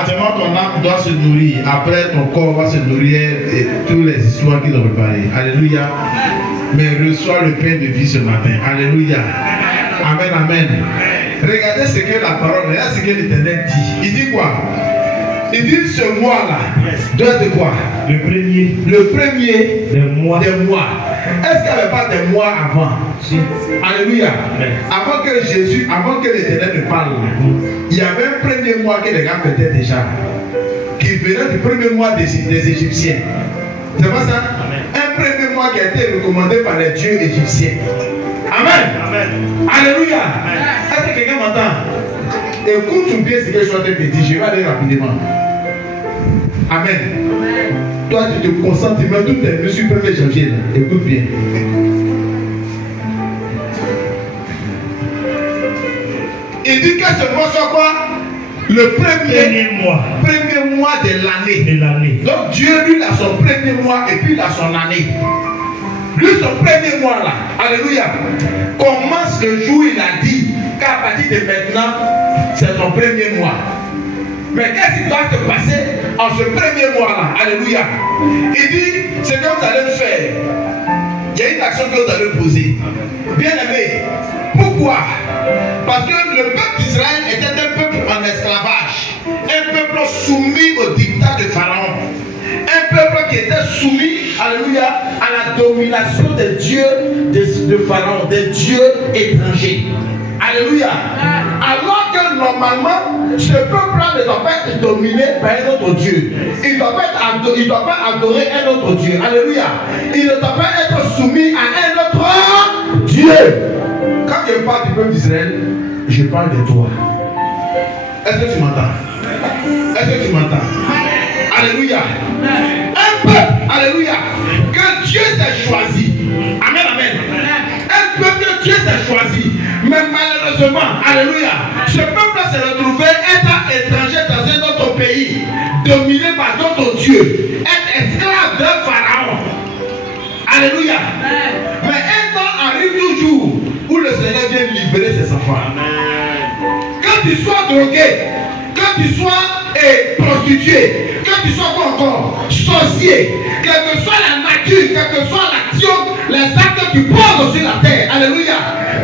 Actuellement, ton âme doit se nourrir. Après, ton corps va se nourrir et toutes les histoires qu'ils ont préparées. Alléluia. Mais reçois le pain de vie ce matin. Alléluia. Amen, amen. Regardez ce que la parole, regardez ce que l'Éternel dit. Il dit quoi? Il dit ce mois-là doit être quoi? Le premier des mois. des mois. Est-ce qu'il n'y avait pas des mois avant? Si. Alléluia. Amen. Avant que Jésus, avant que l'Éternel ne parle, il y avait un premier mois que les gars fêtaient déjà, qui venait du premier mois des Égyptiens. C'est pas ça? Amen. Un premier mois qui a été recommandé par les dieux égyptiens. Amen. Amen. Alléluia. Amen. Est-ce que quelqu'un m'entend? Écoute bien ce que je suis en train de te dire. Je vais aller rapidement. Amen. Toi, tu te concentres, tu mets toutes tes mesures 1er janvier. Écoute bien. Il dit que ce mois soit quoi? Le premier mois de l'année. Donc Dieu, lui, il a son premier mois et puis il a son année. Lui, son premier mois là, alléluia, commence le jour où il a dit qu'à partir de maintenant, c'est ton premier mois. Mais qu'est-ce qui doit te passer en ce premier mois là? Alléluia. Il dit, c'est que vous allez faire. Il y a une action que vous allez poser. Bien aimé. Pourquoi? Parce que le peuple d'Israël était un peuple en esclavage. Un peuple soumis au dictat de Pharaon. Un peuple qui était soumis, alléluia, à la domination des dieux de Pharaon, des dieux étrangers. Alléluia. Alors que normalement, ce peuple-là ne doit pas être dominé par un autre Dieu. Il ne doit pas adorer un autre Dieu. Alléluia. Il ne doit pas être soumis à un autre Dieu. Quand je parle du peuple d'Israël, je parle de toi. Est-ce que tu m'entends? Est-ce que tu m'entends? Alléluia. Un peuple, alléluia, que Dieu s'est choisi. Amen, amen. Un peuple que Dieu s'est choisi. Mais malheureusement, alléluia, ce peuple s'est retrouvé être étranger dans un autre pays, dominé par d'autres dieux, être esclave d'un pharaon. Alléluia. Mais un temps arrive toujours où le Seigneur vient libérer ses enfants. Que tu sois drogué, que tu sois prostitué, que tu sois quoi encore, sorcier, quelle que soit la nature, quelle que soit l'action, les actes que tu poses sur la terre. Alléluia.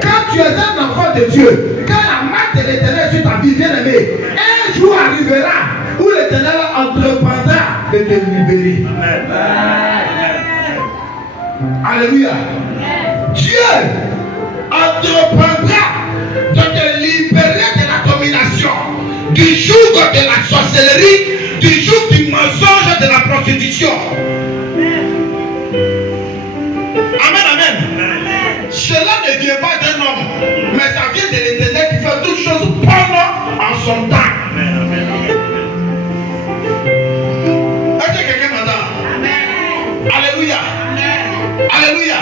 Quand tu es un enfant de Dieu, quand la main de l'Éternel sur ta vie, bien aimé, un jour arrivera où l'Éternel entreprendra de te libérer. Alléluia. Dieu entreprendra de te libérer de la domination, du joug de la sorcellerie, du joug du mensonge, de la prostitution. Amen, amen. Cela ne vient pas d'un homme, mais ça vient de l'Éternel qui fait toutes choses bonnes en son temps. Est-ce que quelqu'un m'entend? Alléluia. Alléluia.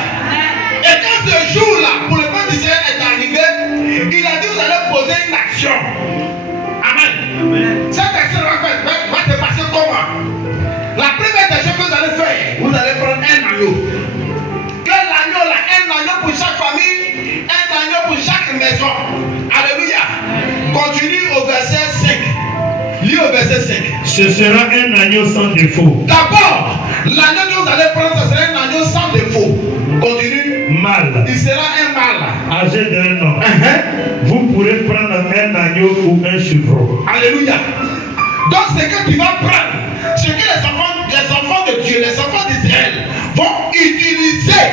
Et quand ce jour-là, pour le peuple d'Israël est arrivé, il a dit vous allez poser une action. Amen. Cette action va se passer comment? La première des choses que vous allez faire, vous allez prendre un agneau. Que l'agneau là, un agneau pour chaque famille, un agneau pour chaque maison. Alléluia. Continue au verset 5. Lis au verset 5. Ce sera un agneau sans défaut. D'abord, l'agneau que vous allez prendre, ce sera un agneau sans défaut. Continue. Mâle. Il sera un mâle. Âgé d'un an. Vous pourrez prendre un agneau ou un chevreau. Alléluia. Donc ce que tu vas prendre, ce que les enfants de Dieu, les enfants d'Israël vont utiliser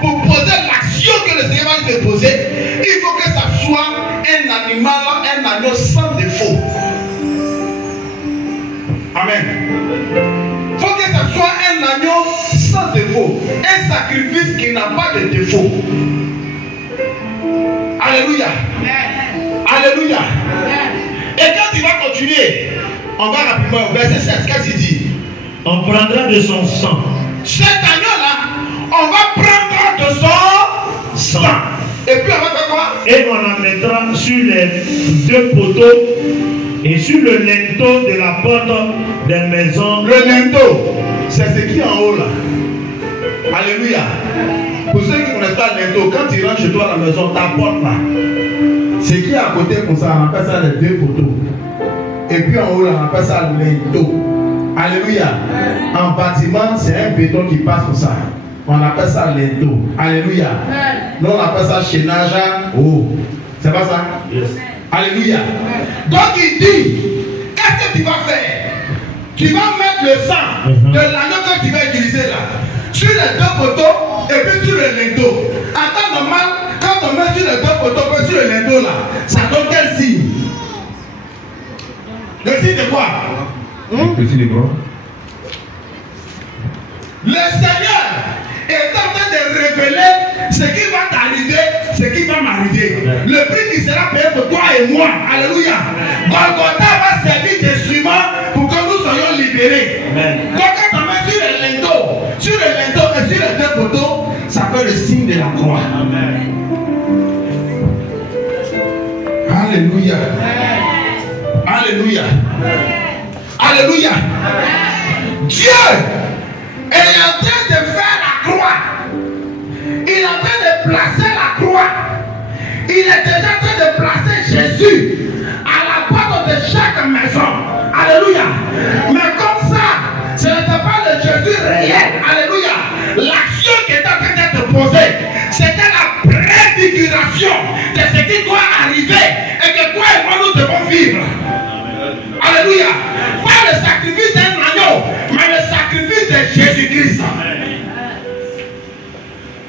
pour poser l'action que le Seigneur va te poser, il faut que ça soit un animal, un agneau sans défaut. Amen. Il faut que ça soit un agneau sans défaut, un sacrifice qui n'a pas de défaut. Alléluia. Alléluia. Et quand tu vas continuer, on va rapidement au verset 16. Qu'est-ce qu'il dit? On prendra de son sang. Cet agneau-là, on va prendre de son sang. Et puis on va faire quoi? Et on en mettra sur les deux poteaux et sur le linteau de la porte des maisons. Le linteau, c'est ce qui est en haut là. Alléluia. Pour ceux qui ne connaissent pas le linteau, quand tu rentres chez toi à la maison, ta porte là, ce qui est à côté comme ça, on appelle ça les deux poteaux. Et Et puis en haut, là, on appelle ça linteau. Alléluia. En bâtiment, c'est un béton qui passe sur ça. On appelle ça linteau. Alléluia. Nous, on appelle ça chaînage haut. C'est pas ça? Yes. Alléluia. Donc il dit, qu'est-ce que tu vas faire? Tu vas mettre le sang de l'agneau que tu vas utiliser là sur les deux poteaux et puis sur le linteau. En temps normal, quand on met sur les deux poteaux et sur le linteau là, ça donne quel signe? Le signe de quoi? Le signe de quoi? Le Seigneur est en train de révéler ce qui va t'arriver, ce qui va m'arriver. Le prix qui sera payé pour toi et moi. Alléluia. Golgotha va servir d'instrument pour que nous soyons libérés. Donc quand on met sur le linteau et sur les deux poteaux, ça fait le signe de la croix. Alléluia. Alléluia. Alléluia. Dieu est en train de faire la croix. Il est en train de placer la croix. Il est déjà en train de placer Jésus à la porte de chaque maison. Alléluia. Mais comme ça, ce n'était pas le Jésus réel. Alléluia. L'action qui était en train d'être posée, c'était la préfiguration de ce qui doit arriver et que toi et moi nous devons vivre. Alléluia. Pas le sacrifice d'un agneau, mais le sacrifice de Jésus-Christ.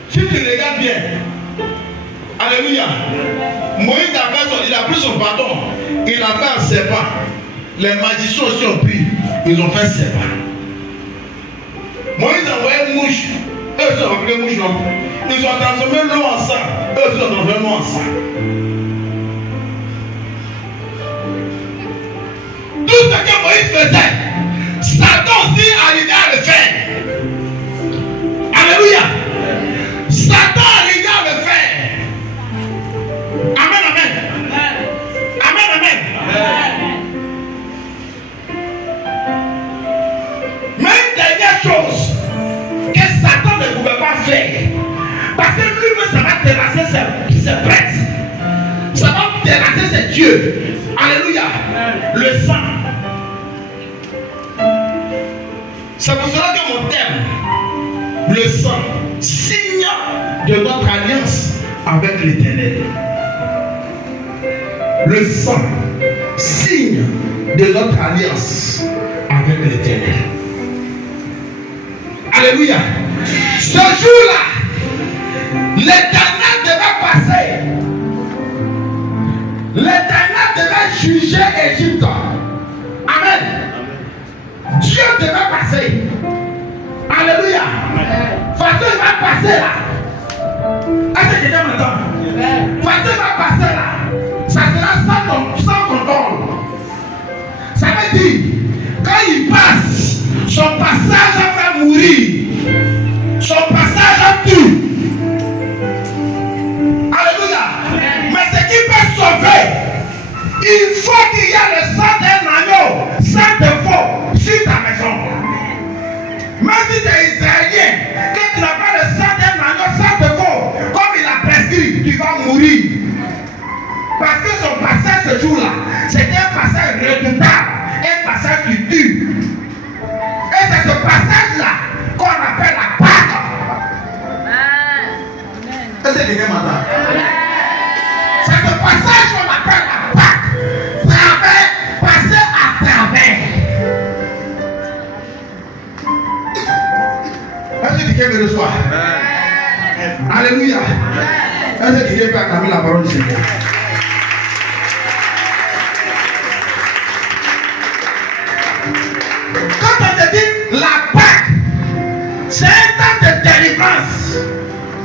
Si tu regardes bien, alléluia, Moïse il a pris son bâton, il a fait un serpent. Les magiciens aussi ont pris, ils ont fait un serpent. Moïse a envoyé une mouche, eux aussi ont appelé mouche, non? Ils ont transformé l'eau en sang, eux aussi ont transformé l'eau en sang. Tout ce que Moïse faisait, Satan aussi arrivait à le faire. Alléluia. Satan arrivait à le faire. Amen, amen. Amen, amen. Mais une dernière chose que Satan ne pouvait pas faire, parce que lui-même ça va terrasser ses prêtres, ça va terrasser ses dieux. Alléluia. Le sang. C'est pour cela que mon thème, le sang, signe de notre alliance avec l'Éternel. Le sang, signe de notre alliance avec l'Éternel. Alléluia. Ce jour-là, l'Éternel devait passer. L'Éternel devait juger Égypte. Amen. Dieu devait passer. Alléluia. Façon il va passer là. Est-ce que quelqu'un m'entend? Façon il va passer là. Ça sera sans contrôle. Ça veut dire, quand il passe, son passage a fait mourir. Son passage a tué. Alléluia. Mais ce qui peut sauver, il faut qu'il y ait le sang d'un agneau, sans défaut, sur ta maison. Même si tu es israélien, que tu n'as pas le sang d'un agneau sans défaut, comme il a prescrit, tu vas mourir. Parce que son passage ce jour-là, c'était un passage redoutable, un passage qui tue. Et c'est ce passage-là qu'on appelle la Pâque. Est-ce que quelqu'un m'entend? C'est ce passage qu'on appelle la Pâque. Passer à travers. Est-ce que quelqu'un me reçoit? Alléluia. Est-ce que quelqu'un peut acclamer la parole du Seigneur? Quand on te dit la Pâque, c'est un temps de délivrance.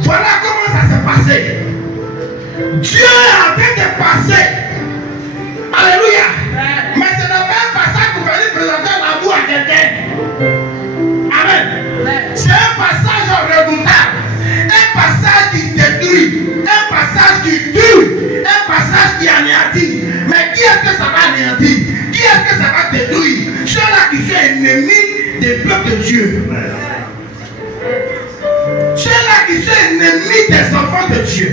Voilà comment ça s'est passé. Dieu est en train de passer. Alléluia. Mais ce n'est pas un passage pour venir présenter l'amour à quelqu'un. Amen. C'est un passage redoutable. Un passage qui détruit. Un passage qui tue. Un passage qui anéantit. Mais qui est-ce que ça va anéantir? Qui est-ce que ça va détruire? Ceux-là qui sont ennemis des peuples de Dieu. Ceux-là qui sont ennemis des enfants de Dieu.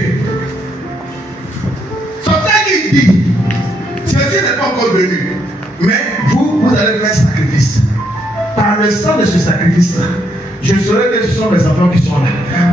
C'est ça qu'il dit. Jésus n'est pas encore venu. Mais le sang de ce sacrifice-là, je saurai que ce sont mes enfants qui sont là.